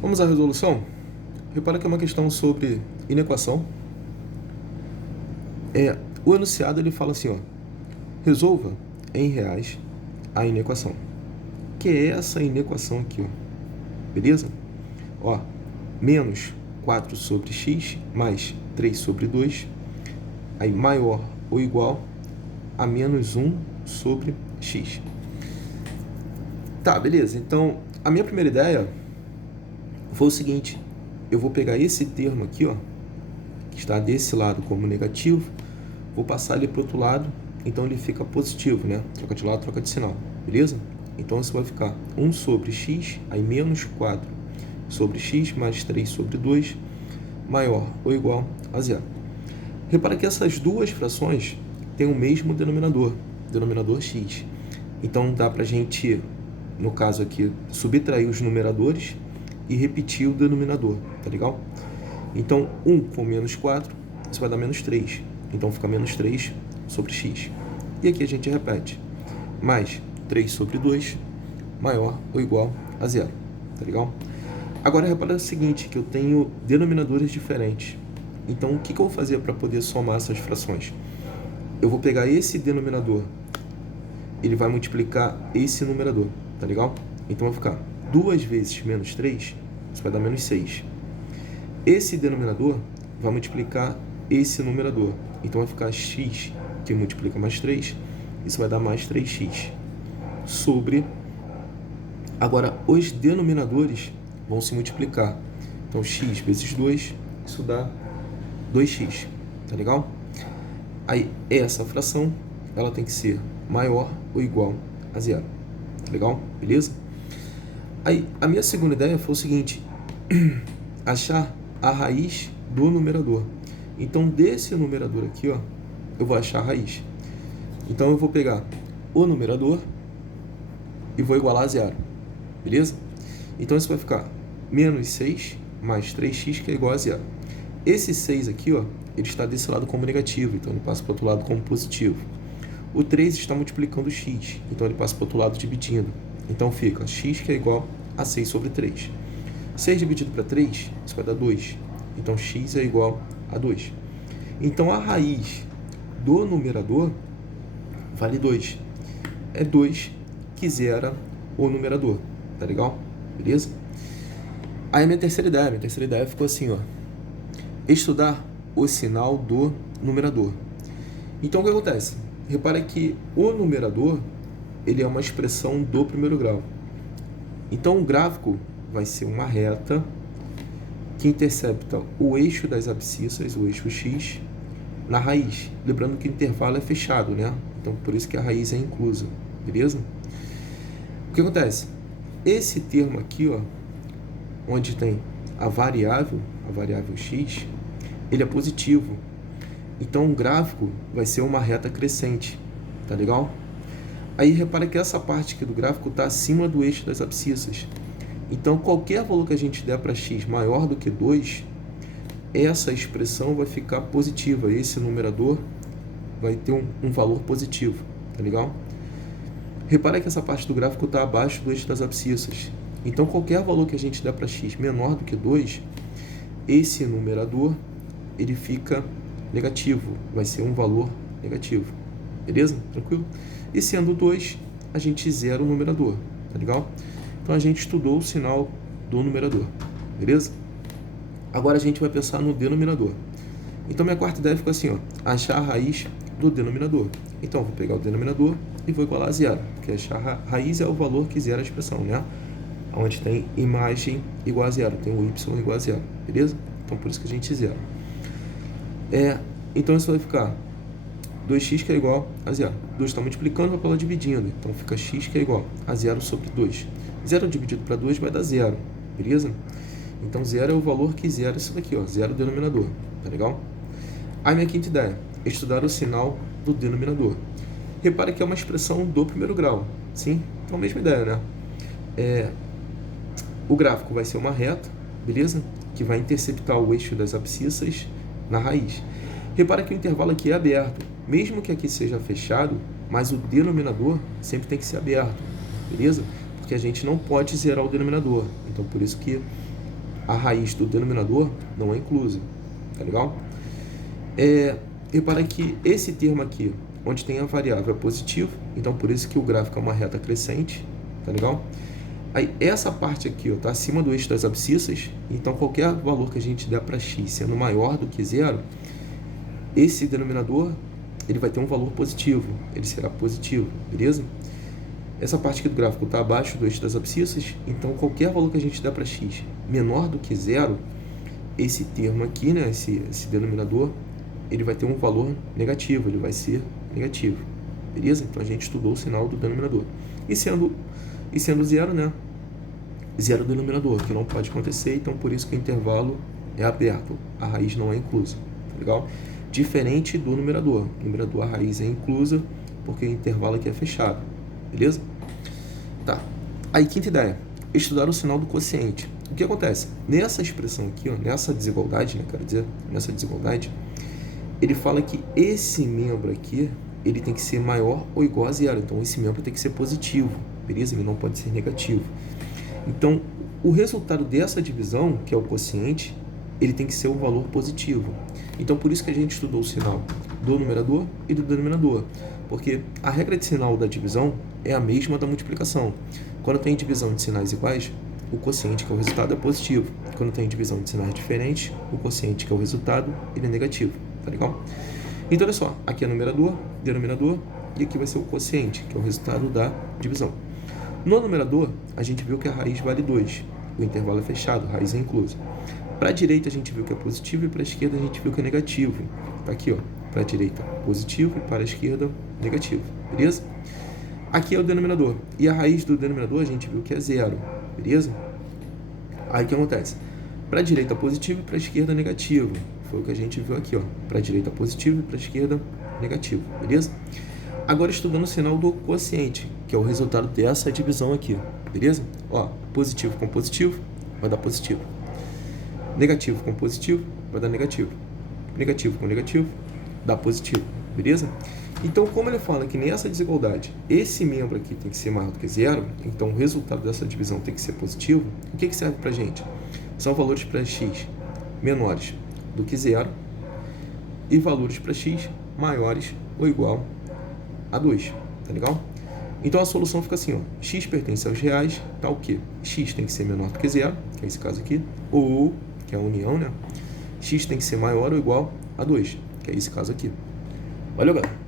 Vamos à resolução? Repara que é uma questão sobre inequação. O enunciado ele fala assim, ó, resolva em reais a inequação. Que é essa inequação aqui, ó. Beleza? Ó, menos 4 sobre x mais 3 sobre 2, aí maior ou igual a menos 1 sobre x. Tá, beleza. Então, a minha primeira ideia foi o seguinte, eu vou pegar esse termo aqui, ó, que está desse lado como negativo, vou passar ele para o outro lado, então ele fica positivo, né? Troca de lado, troca de sinal, beleza? Então isso vai ficar 1 sobre x, aí menos 4 sobre x mais 3 sobre 2, maior ou igual a zero. Repara que essas duas frações têm o mesmo denominador x. Então dá para a gente, no caso aqui, subtrair os numeradores e repetir o denominador, tá legal? Então 1 com menos 4, isso vai dar menos 3. Então fica menos 3 sobre x. E aqui a gente repete. Mais 3 sobre 2, maior ou igual a zero. Tá legal? Agora repara o seguinte, que eu tenho denominadores diferentes. Então o que eu vou fazer para poder somar essas frações? Eu vou pegar esse denominador, ele vai multiplicar esse numerador, tá legal? Então vai ficar 2 vezes menos 3, isso vai dar menos 6. Esse denominador vai multiplicar esse numerador. Então vai ficar x, que multiplica mais 3, isso vai dar mais 3x. Sobre... Agora, os denominadores vão se multiplicar. Então, x vezes 2, isso dá 2x. Tá legal? Aí, essa fração, ela tem que ser maior ou igual a zero. Tá legal? Beleza? Aí, a minha segunda ideia foi o seguinte. Achar a raiz do numerador. Então, desse numerador aqui, ó, eu vou achar a raiz. Então, eu vou pegar o numerador e vou igualar a zero. Beleza? Então, isso vai ficar menos 6 mais 3x, que é igual a zero. Esse 6 aqui, ó, ele está desse lado como negativo, então ele passa para o outro lado como positivo. O 3 está multiplicando x, então ele passa para o outro lado dividindo. Então, fica x, que é igual a 6 sobre 3. 6 dividido para 3, isso vai dar 2. Então, x é igual a 2. Então, a raiz do numerador vale 2. É 2 que zera o numerador. Tá legal? Beleza? Aí, a minha terceira ideia ficou assim, ó. Estudar o sinal do numerador. Então, o que acontece? Repara que o numerador, ele é uma expressão do primeiro grau. Então, o gráfico vai ser uma reta que intercepta o eixo das abscissas, o eixo x, na raiz. Lembrando que o intervalo é fechado, né? Então, por isso que a raiz é inclusa. Beleza? O que acontece? Esse termo aqui, ó, onde tem a variável x, ele é positivo. Então, o gráfico vai ser uma reta crescente. Tá legal? Aí, repara que essa parte aqui do gráfico está acima do eixo das abscissas. Então, qualquer valor que a gente der para x maior do que 2, essa expressão vai ficar positiva. Esse numerador vai ter um valor positivo. Tá legal? Repara que essa parte do gráfico está abaixo do eixo das abscissas. Então, qualquer valor que a gente der para x menor do que 2, esse numerador ele fica negativo. Vai ser um valor negativo. Beleza? Tranquilo? E sendo 2, a gente zera o numerador. Tá legal? Então, a gente estudou o sinal do numerador. Beleza? Agora, a gente vai pensar no denominador. Então, minha quarta ideia ficou assim, ó. Achar a raiz do denominador. Então, eu vou pegar o denominador e vou igualar a zero. Porque achar a raiz é o valor que zera a expressão, né? Onde tem imagem igual a zero. Tem o y igual a zero. Beleza? Então, por isso que a gente zera. Então, isso vai ficar 2x que é igual a zero. 2 está multiplicando, vai pela dividindo. Então, fica x que é igual a zero sobre 2. 0 dividido para 2 vai dar zero. Beleza? Então, zero é o valor que zera isso daqui, ó. Zero denominador. Tá legal? Aí, minha quinta ideia. Estudar o sinal do denominador. Repara que é uma expressão do primeiro grau. Sim? Então, a mesma ideia, né? O gráfico vai ser uma reta, beleza? Que vai interceptar o eixo das abscissas na raiz. Repara que o intervalo aqui é aberto. Mesmo que aqui seja fechado, mas o denominador sempre tem que ser aberto, beleza? Porque a gente não pode zerar o denominador. Então, por isso que a raiz do denominador não é inclusa, tá legal? Repara que esse termo aqui, onde tem a variável é positivo, então por isso que o gráfico é uma reta crescente, tá legal? Aí essa parte aqui está acima do eixo das abscissas, então qualquer valor que a gente der para x sendo maior do que zero, esse denominador ele vai ter um valor positivo, ele será positivo, beleza? Essa parte aqui do gráfico está abaixo do eixo das abscissas, então qualquer valor que a gente der para x menor do que zero, esse termo aqui, né, esse denominador, ele vai ter um valor negativo, ele vai ser negativo, beleza? Então a gente estudou o sinal do denominador. E sendo zero, né, zero denominador, que não pode acontecer, então por isso que o intervalo é aberto, a raiz não é inclusa, tá legal? Diferente do numerador. No numerador a raiz é inclusa, porque o intervalo aqui é fechado, beleza? Tá. Aí, quinta ideia, estudar o sinal do quociente. O que acontece? Nessa expressão aqui, ó, nessa desigualdade, né, quero dizer, nessa desigualdade, ele fala que esse membro aqui, ele tem que ser maior ou igual a zero, então esse membro tem que ser positivo, beleza? Ele não pode ser negativo. Então, o resultado dessa divisão, que é o quociente, ele tem que ser um valor positivo. Então, por isso que a gente estudou o sinal do numerador e do denominador, porque a regra de sinal da divisão é a mesma da multiplicação. Quando tem divisão de sinais iguais, o quociente, que é o resultado, é positivo. Quando tem divisão de sinais diferentes, o quociente, que é o resultado, ele é negativo, tá legal? Então, olha só, aqui é numerador, denominador, e aqui vai ser o quociente, que é o resultado da divisão. No numerador, a gente viu que a raiz vale 2. O intervalo é fechado, a raiz é inclusa. Para a direita, a gente viu que é positivo e para a esquerda, a gente viu que é negativo. Tá aqui, ó. Para a direita, positivo e para a esquerda, negativo. Beleza? Aqui é o denominador. E a raiz do denominador, a gente viu que é 0. Beleza? Aí o que acontece? Para a direita, positivo e para a esquerda, negativo. Foi o que a gente viu aqui, ó. Para a direita, positivo e para a esquerda, negativo. Beleza? Agora estudando o sinal do quociente, que é o resultado dessa divisão aqui, beleza? Ó, positivo com positivo vai dar positivo. Negativo com positivo vai dar negativo. Negativo com negativo dá positivo, beleza? Então, como ele fala que nessa desigualdade esse membro aqui tem que ser maior do que zero, então o resultado dessa divisão tem que ser positivo, o que serve pra gente? São valores para x menores do que zero e valores para x maiores ou igual a 2, tá legal? Então a solução fica assim, ó, x pertence aos reais, tá o quê? X tem que ser menor do que zero, que é esse caso aqui, ou, que é a união, né? X tem que ser maior ou igual a 2, que é esse caso aqui. Valeu, galera!